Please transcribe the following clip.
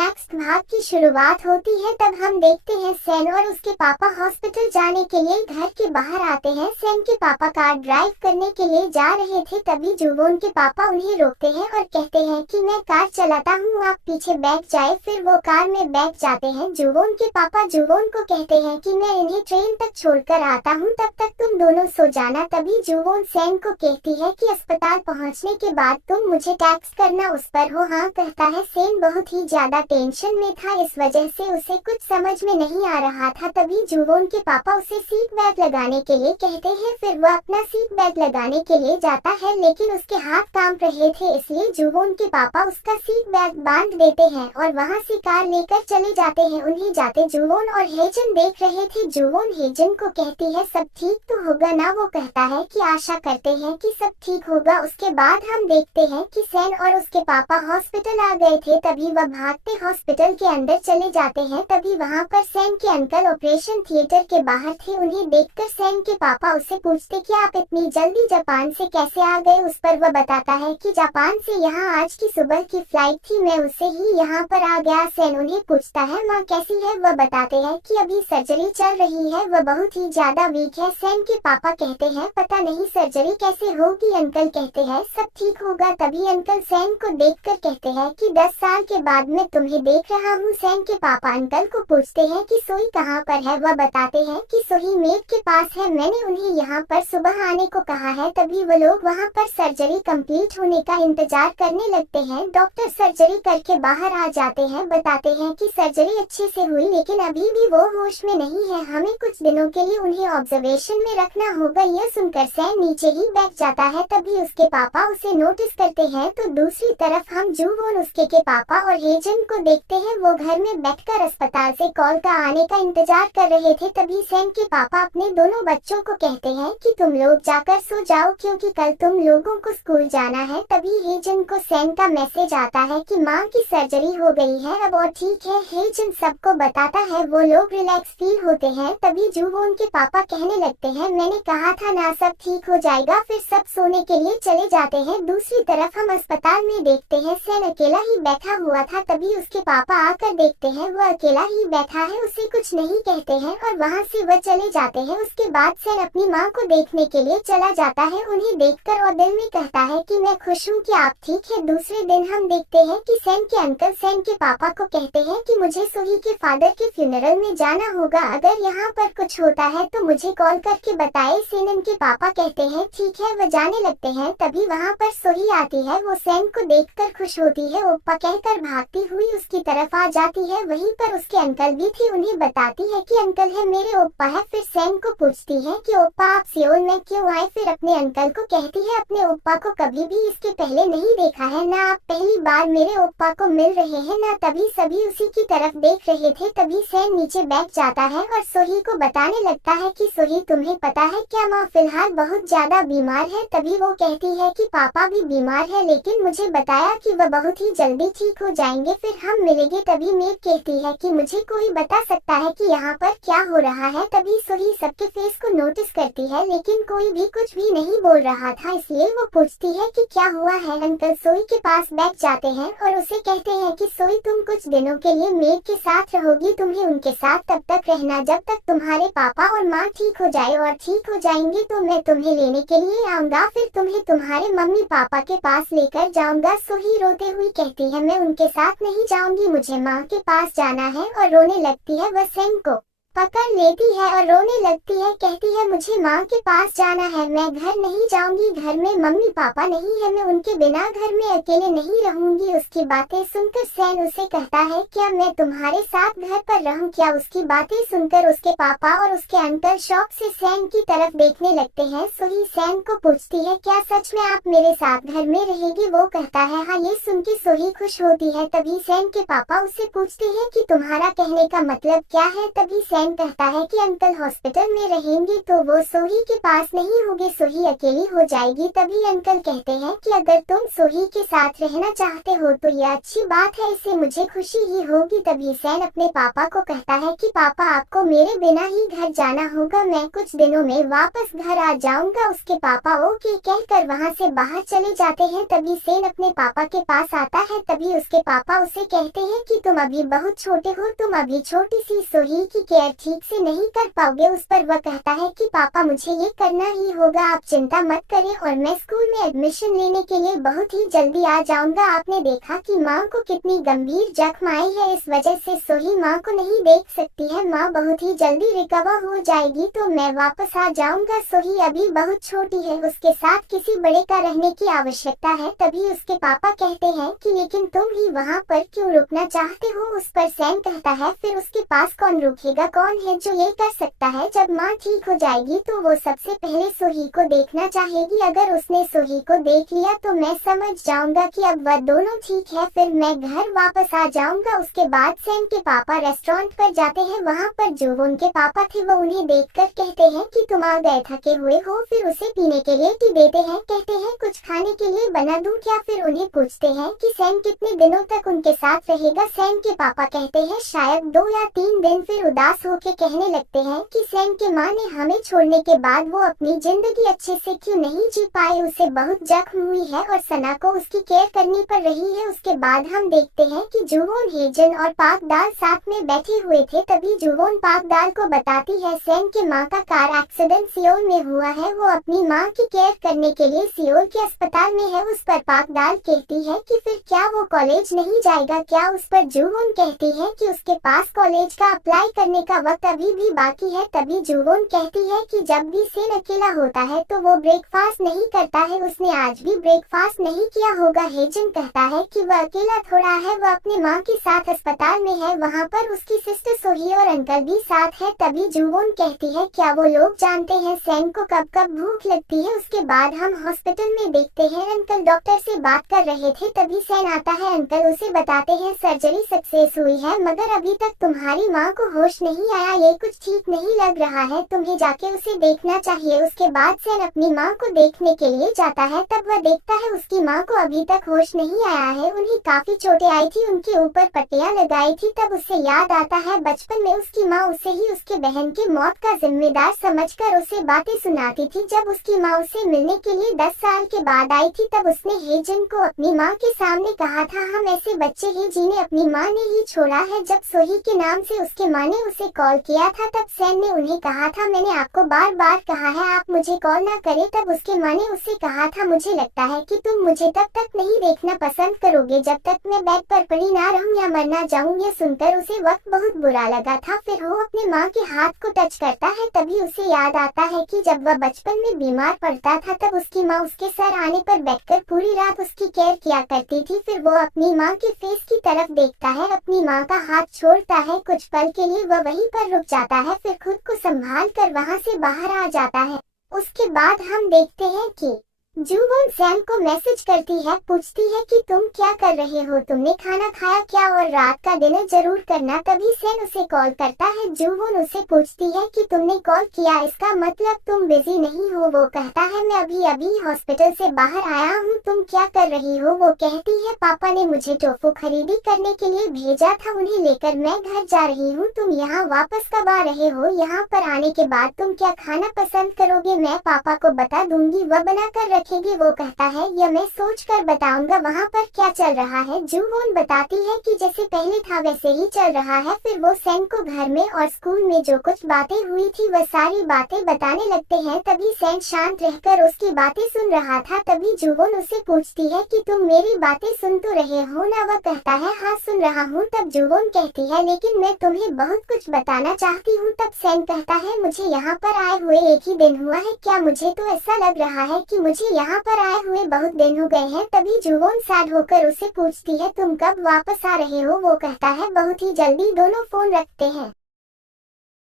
Next भाग की शुरुआत होती है। तब हम देखते हैं सैन और उसके पापा हॉस्पिटल जाने के लिए घर के बाहर आते हैं। सैन के पापा कार ड्राइव करने के लिए जा रहे थे, तभी जुवोन के पापा उन्हें रोकते हैं और कहते हैं कि मैं कार चलाता हूँ, आप पीछे बैठ जाए। फिर वो कार में बैठ जाते हैं। जुवोन के पापा जुवोन को कहते हैं कि मैं इन्हें ट्रेन तक छोड़कर आता हूँ, तब तक तुम दोनों सो जाना। तभी जुवोन सैन को कहती है कि अस्पताल पहुँचने के बाद तुम मुझे टैक्स करना। उस पर वो हाँ कहता है। सैन बहुत ही ज्यादा टेंशन में था, इस वजह से उसे कुछ समझ में नहीं आ रहा था। तभी जुवोन के पापा उसे सीट बेल्ट लगाने के लिए कहते हैं। फिर वह अपना सीट बेल्ट लगाने के लिए जाता है, लेकिन उसके हाथ कांप रहे थे, इसलिए जुवोन के पापा उसका सीट बेल्ट बांध देते हैं और वहां से कार लेकर चले जाते हैं। उन्हें जाते जुवोन और हेजन देख रहे थे। जुवोन हेजन को कहती है सब ठीक तो होगा ना। वो कहता है कि आशा करते हैं कि सब ठीक होगा। उसके बाद हम देखते हैं कि सैन और उसके पापा हॉस्पिटल आ गए थे। तभी वह भागते हॉस्पिटल के अंदर चले जाते हैं। तभी वहां पर सैन के अंकल ऑपरेशन थिएटर के बाहर थे। उन्हें देखकर सैन के पापा उससे पूछते कि आप इतनी जल्दी जापान से कैसे आ गए। उस पर वह बताता है कि जापान से यहाँ आज की सुबह की फ्लाइट थी, मैं उससे ही यहाँ पर आ गया। सैन उन्हें पूछता है माँ कैसी है। वह बताते हैं कि अभी सर्जरी चल रही है, वह बहुत ही ज्यादा वीक है। सैन के पापा कहते हैं पता नहीं सर्जरी कैसे होगी। अंकल कहते हैं सब ठीक होगा। तभी अंकल सैन को देखकर कहते हैं कि 10 साल के बाद मैं तुम्हें देख रहा हूँ। सैन के पापा अंकल को पूछते हैं कि सोई कहाँ पर है। वह बताते हैं कि सोई मेड के पास है, मैंने उन्हें यहाँ पर सुबह आने को कहा है। तभी वो लोग वहाँ पर सर्जरी कंप्लीट होने का इंतजार करने लगते हैं। डॉक्टर सर्जरी करके बाहर आ जाते हैं, बताते हैं कि सर्जरी अच्छे से हुई, लेकिन अभी भी वो होश में नहीं है, हमें कुछ दिनों के लिए उन्हें ऑब्जर्वेशन में रखना होगा। यह सुनकर सैन नीचे ही बैठ जाता है। तभी उसके पापा उसे नोटिस करते हैं। तो दूसरी तरफ हम जुवोन उसके पापा और हेजन को देखते हैं। वो घर में बैठकर अस्पताल से कॉल का आने का इंतजार कर रहे थे। तभी सैन के पापा अपने दोनों बच्चों को कहते हैं कि तुम लोग जाकर सो जाओ, क्योंकि कल तुम लोगों को स्कूल जाना है। तभी हेजन को सैन का मैसेज आता है कि माँ की सर्जरी हो गई है अब और ठीक है। हेजन सबको बताता है, वो लोग रिलैक्स फील होते हैं। तभी जुवोन के पापा कहने लगते हैं मैंने कहा था ना सब ठीक हो जाएगा। फिर सब सोने के लिए चले जाते हैं। दूसरी तरफ हम अस्पताल में देखते हैं सैन अकेला ही बैठा हुआ था। तभी उसके पापा आकर देखते हैं वो अकेला ही बैठा है, उसे कुछ नहीं कहते हैं और वहाँ से वह चले जाते हैं। उसके बाद सैन अपनी माँ को देखने के लिए चला जाता है। उन्हें देखकर और दिल में कहता है कि मैं खुश हूँ कि आप ठीक है। दूसरे दिन हम देखते हैं कि सैन के अंकल सैन के पापा को कहते हैं कि मुझे सोही के फादर के फ्यूनरल में जाना होगा, अगर यहाँ पर कुछ होता है तो मुझे कॉल करके बताए। सैन के पापा कहते हैं ठीक है, वह जाने लगते हैं। तभी वहाँ पर सोही आती है, वो सैन को देखकर खुश होती है, ओप्पा कहकर भागती हुई उसकी तरफ आ जाती है। वहीं पर उसके अंकल भी थे, उन्हें बताती है कि अंकल है मेरे ओप्पा है। फिर सैन को पूछती है कि ओप्पा आप सियोल में क्यों आए। फिर अपने अंकल को कहती है अपने ओप्पा को कभी भी इसके पहले नहीं देखा है ना, आप पहली बार मेरे ओप्पा को मिल रहे हैं ना। तभी सभी उसी की तरफ देख रहे थे। तभी सैन नीचे बैठ जाता है और सोही को बताने लगता है कि सोही तुम्हें पता है क्या, माँ फिलहाल बहुत ज्यादा बीमार है। तभी वो कहती है कि पापा भी बीमार है, लेकिन मुझे बताया कि वह बहुत ही जल्दी ठीक हो जाएंगे, फिर हम मिलेंगे। तभी मेड कहती है कि मुझे कोई बता सकता है कि यहाँ पर क्या हो रहा है। तभी सोही सबके फेस को नोटिस करती है, लेकिन कोई भी कुछ भी नहीं बोल रहा था, इसलिए वो पूछती है कि क्या हुआ है। अंकल सोही के पास बैठ जाते हैं और उसे कहते हैं कि सोही तुम कुछ दिनों के लिए मेड के साथ रहोगी, तुम्हें उनके साथ तब तक रहना जब तक तुम्हारे पापा और माँ ठीक हो जाए, और ठीक हो जाएंगे तो मैं तुम्हें लेने के लिए आऊंगा, फिर तुम्हें तुम्हारे मम्मी पापा के पास लेकर जाऊंगा। सोही रोते हुए कहती है मैं उनके साथ नहीं जाऊंगी, मुझे माँ के पास जाना है, और रोने लगती है। वह सैन को पकड़ लेती है और रोने लगती है, कहती है मुझे माँ के पास जाना है, मैं घर नहीं जाऊंगी, घर में मम्मी पापा नहीं है, मैं उनके बिना घर में अकेले नहीं रहूंगी। उसकी बातें सुनकर सैन उसे कहता है क्या मैं तुम्हारे साथ घर पर रहूं क्या। उसकी बातें सुनकर उसके पापा और उसके अंकल शौक से सैन की तरफ देखने लगते हैं। सोही सैन को पूछती है क्या सच में आप मेरे साथ घर में रहेगी। वो कहता है हाँ। ये सुन के सोही खुश होती है। तभी सैन के पापा उससे पूछते हैं कि तुम्हारा कहने का मतलब क्या है। तभी सैन कहता है कि अंकल हॉस्पिटल में रहेंगे तो वो सोही के पास नहीं होंगे, सोही अकेली हो जाएगी। तभी अंकल कहते हैं कि अगर तुम सोही के साथ रहना चाहते हो तो ये अच्छी बात है, इससे मुझे खुशी ही होगी। तभी सैन अपने पापा को कहता है कि पापा आपको मेरे बिना ही घर जाना होगा, मैं कुछ दिनों में वापस घर आ जाऊंगा। उसके पापा ओके कहकर वहाँ से बाहर चले जाते हैं। तभी सैन अपने पापा के पास आता है। तभी उसके पापा उसे कहते हैं कि तुम अभी बहुत छोटे हो, तुम अभी छोटी सी सोही की केयर ठीक से नहीं कर पाओगे। उस पर वह कहता है कि पापा मुझे ये करना ही होगा, आप चिंता मत करें और मैं स्कूल में एडमिशन लेने के लिए बहुत ही जल्दी आ जाऊंगा। आपने देखा कि माँ को कितनी गंभीर जख्म आई है, इस वजह से सोही माँ को नहीं देख सकती है। माँ बहुत ही जल्दी रिकवर हो जाएगी तो मैं वापस आ जाऊंगा। सोही अभी बहुत छोटी है, उसके साथ किसी बड़े का रहने की आवश्यकता है। तभी उसके पापा कहते हैं कि लेकिन तुम ही वहाँ पर क्यों रुकना चाहते हो। उस पर सैन कहता है फिर उसके पास कौन रुकेगा, कौन है जो ये कर सकता है। जब माँ ठीक हो जाएगी तो वो सबसे पहले सोही को देखना चाहेगी। अगर उसने सोही को देख लिया तो मैं समझ जाऊंगा कि अब वह दोनों ठीक है, फिर मैं घर वापस आ जाऊंगा। उसके बाद सैन के पापा रेस्टोरेंट पर जाते हैं। वहाँ पर जो उनके पापा थे वो उन्हें देखकर कहते हैं कि तुम आ गए, थके हुए हो। फिर उसे पीने के लिए टी देते हैं, कहते हैं कुछ खाने के लिए बना दूं क्या। फिर उन्हें पूछते हैं कि सैन कितने दिनों तक उनके साथ रहेगा। सैन के पापा कहते हैं शायद 2 या 3 दिन। फिर उदास होकर कहने लगते हैं कि सैन के माँ ने हमें छोड़ने के बाद वो अपनी जिंदगी अच्छे से क्यों नहीं जी पाए, उसे बहुत जख्म हुई है और सना को उसकी केयर करनी पड़ रही है। उसके बाद हम देखते हैं कि जुवोन, हेजन और पाक दाल साथ में बैठे हुए थे। तभी जुवोन पाक दाल को बताती है सैन के माँ का कार एक्सीडेंट सियोल में हुआ है, वो अपनी माँ की केयर करने के लिए सियोल के अस्पताल में है। उस पर पाक दाल कहती है कि फिर क्या वो कॉलेज नहीं जाएगा क्या। उस पर जुवोन कहती है कि उसके पास कॉलेज का अप्लाई करने का वक्त अभी भी बाकी है। तभी जुवोन कहती है कि जब भी सैन अकेला होता है तो वो ब्रेकफास्ट नहीं करता है, उसने आज भी ब्रेकफास्ट नहीं किया होगा। हेजन कहता है कि वह अकेला थोड़ा है, वह अपनी माँ के साथ अस्पताल में है, वहाँ पर उसकी सिस्टर सोही और अंकल भी साथ है। तभी जुवोन कहती है क्या वो लोग जानते हैं सैन को कब कब भूख लगती है। उसके बाद हम हॉस्पिटल में देखते हैं अंकल डॉक्टर से बात कर रहे थे। तभी सैन आता है, अंकल उसे बताते हैं सर्जरी सक्सेस हुई है मगर अभी तक तुम्हारी माँ को होश नहीं आया, ये कुछ ठीक नहीं लग रहा है, तुम्हें जाके उसे देखना चाहिए। उसके बाद सैन अपनी माँ को देखने के लिए जाता है। तब वह देखता है उसकी माँ को अभी तक होश नहीं आया है, उन्हें काफी चोटें आई थी, उनके ऊपर पट्टियां लगाई थी। तब उसे याद आता है बचपन में उसकी माँ उसे ही उसके बहन की मौत का जिम्मेदार समझकर उसे बातें सुनाती थी। जब उसकी माँ उसे मिलने के लिए 10 साल के बाद आई थी तब उसने हेजन को अपनी माँ के सामने कहा था हम ऐसे बच्चे हैं जिन्हें अपनी माँ ने ही छोड़ा है। जब सोही के नाम से उसके माँ ने उसे कॉल किया था तब सैन ने उन्हें कहा था मैंने आपको बार बार कहा है आप मुझे कॉल ना करें। तब उसके माँ ने उसे कहा था मुझे लगता है कि तुम मुझे तब तक नहीं देखना पसंद करोगे जब तक मैं बेड पर पड़ी ना रहूं या मर ना जाऊं। यह सुनकर उसे वक्त बहुत बुरा लगा था। फिर वो अपने माँ के हाथ को टच करता है। तभी उसे याद आता है कि जब वह बचपन में बीमार पड़ता था तब उसकी माँ उसके सर आने पर बैठकर पूरी रात उसकी केयर किया करती थी। फिर वो अपनी माँ के फेस की तरफ देखता है, अपनी माँ का हाथ छोड़ता है, कुछ पल के लिए वह वहीं पर रुक जाता है, फिर खुद को संभाल कर वहाँ से बाहर आ जाता है। उसके बाद हम देखते हैं कि जुवोन सैन को मैसेज करती है, पूछती है कि तुम क्या कर रहे हो, तुमने खाना खाया क्या और रात का डिनर जरूर करना। तभी सैन उसे कॉल करता है। जुवोन उसे पूछती है कि तुमने कॉल किया इसका मतलब तुम बिजी नहीं हो। वो कहता है मैं अभी अभी हॉस्पिटल से बाहर आया हूँ, तुम क्या कर रही हो। वो कहती है पापा ने मुझे टोफू खरीदी करने के लिए भेजा था, उन्हें लेकर मैं घर जा रही हूँ, तुम यहाँ वापस कब आ रहे हो, यहाँ पर आने के बाद तुम क्या खाना पसंद करोगे, मैं पापा को बता दूंगी, वह बना कर रखेगी। वो कहता है यह मैं सोच कर बताऊंगा वहाँ पर क्या चल रहा है। जुवोन बताती है कि जैसे पहले था वैसे ही चल रहा है। फिर वो सैन को घर में और स्कूल में जो कुछ बातें हुई थी वह सारी बातें बताने लगते हैं। तभी सैन शांत रहकर उसकी बातें सुन रहा था। तभी जुवोन उसे पूछती है कि तुम मेरी बातें सुन तो रहे हो ना। वह कहता है हाँ सुन रहा हूँ। तब जुवोन कहती है लेकिन मैं तुम्हें बहुत कुछ बताना चाहती हूँ। तब सैन कहता है मुझे यहाँ पर आए हुए एक ही दिन हुआ है, क्या मुझे तो ऐसा लग रहा है कि मुझे यहाँ पर आए हुए बहुत दिन हो गए हैं। तभी जुवोन सैड होकर उसे पूछती है तुम कब वापस आ रहे हो। वो कहता है बहुत ही जल्दी। दोनों फोन रखते हैं।